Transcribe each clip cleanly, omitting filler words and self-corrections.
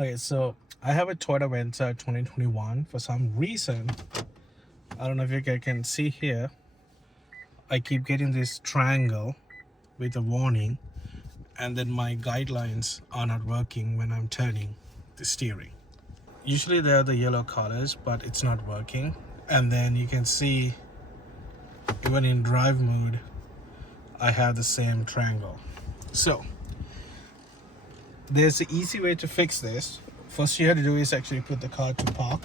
Okay, so I have a Toyota Venza 2021. For some reason, I don't know if you guys can see here, I keep getting this triangle with a warning, and then my guidelines are not working when I'm turning the steering. Usually they're the yellow colors, but it's not working. And then you can see even in drive mode, I have the same triangle. So there's an easy way to fix this. First you have to do is actually put the car to park.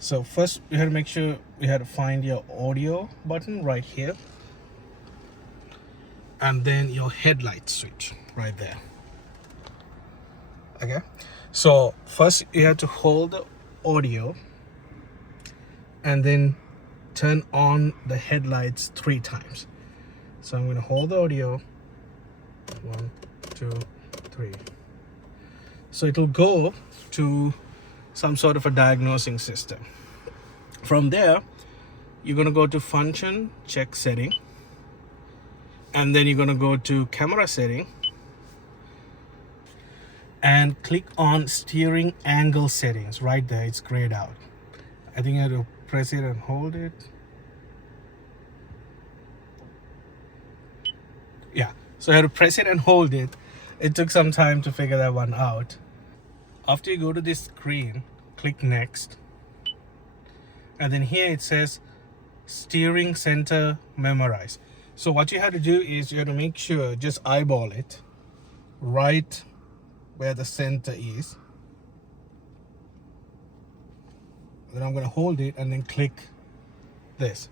So first you have to make sure you have to find your audio button right here, and then your headlight switch right there. Okay, so first you have to hold the audio and then turn on the headlights 3 times. So I'm going to hold the audio, 1, 2, 3. So it will go to some sort of a diagnosing system. From there, you're going to go to function check setting, and then you're going to go to camera setting and click on steering angle settings. Right there, it's grayed out. I think I have to press it and hold it. Yeah, so I had to press it and hold it. It took some time to figure that one out. After you go to this screen, click next, and then here it says steering center memorize. So what you have to do is you have to make sure, just eyeball it right where the center is. Then I'm going to hold it and then click this.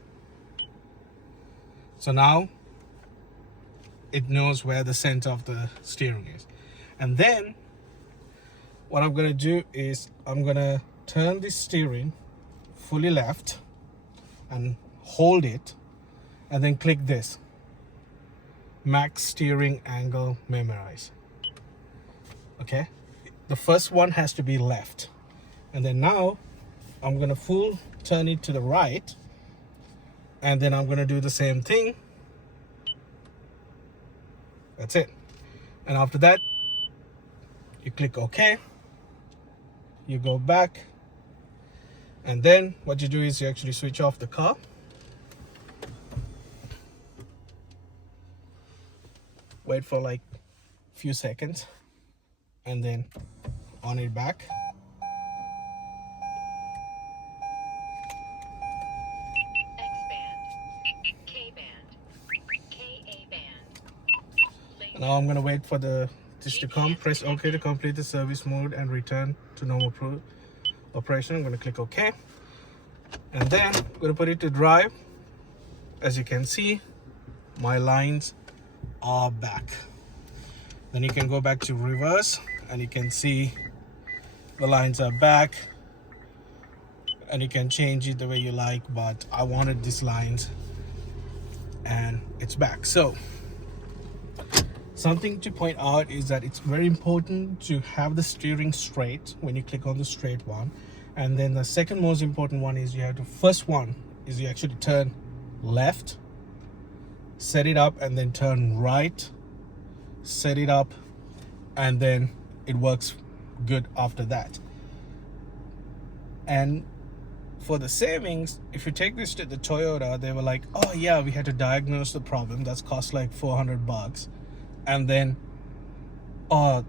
So now it knows where the center of the steering is. And then what I'm going to do is I'm going to turn the steering fully left and hold it, and then click this max steering angle memorize. Okay, the first one has to be left, and then now I'm going to full turn it to the right, and then I'm going to do the same thing. That's it. And after that, you click OK, you go back, and then what you do is you actually switch off the car. Wait for like a few seconds, and then on it back. Now I'm gonna wait for this to come. Press OK to complete the service mode and return to normal operation. I'm gonna click OK, and then I'm gonna put it to drive. As you can see, my lines are back. Then you can go back to reverse, and you can see the lines are back, and you can change it the way you like, but I wanted these lines and it's back. So something to point out is that it's very important to have the steering straight when you click on the straight one. And then the second most important one is you have to, first one is you actually turn left, set it up, and then turn right, set it up, and then it works good after that. And for the savings, if you take this to the Toyota, they were like, oh yeah, we had to diagnose the problem. That's cost like $400. And then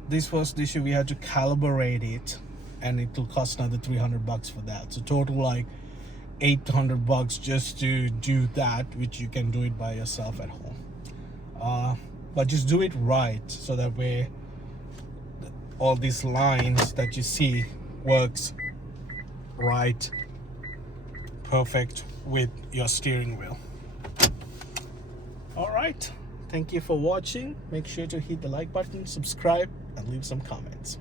this was the issue, we had to calibrate it, and it will cost another $300 for that. So total like $800 just to do that, which you can do it by yourself at home. But just do it right, so that way all these lines that you see works right, perfect with your steering wheel. All right, thank you for watching. Make sure to hit the like button, subscribe, and leave some comments.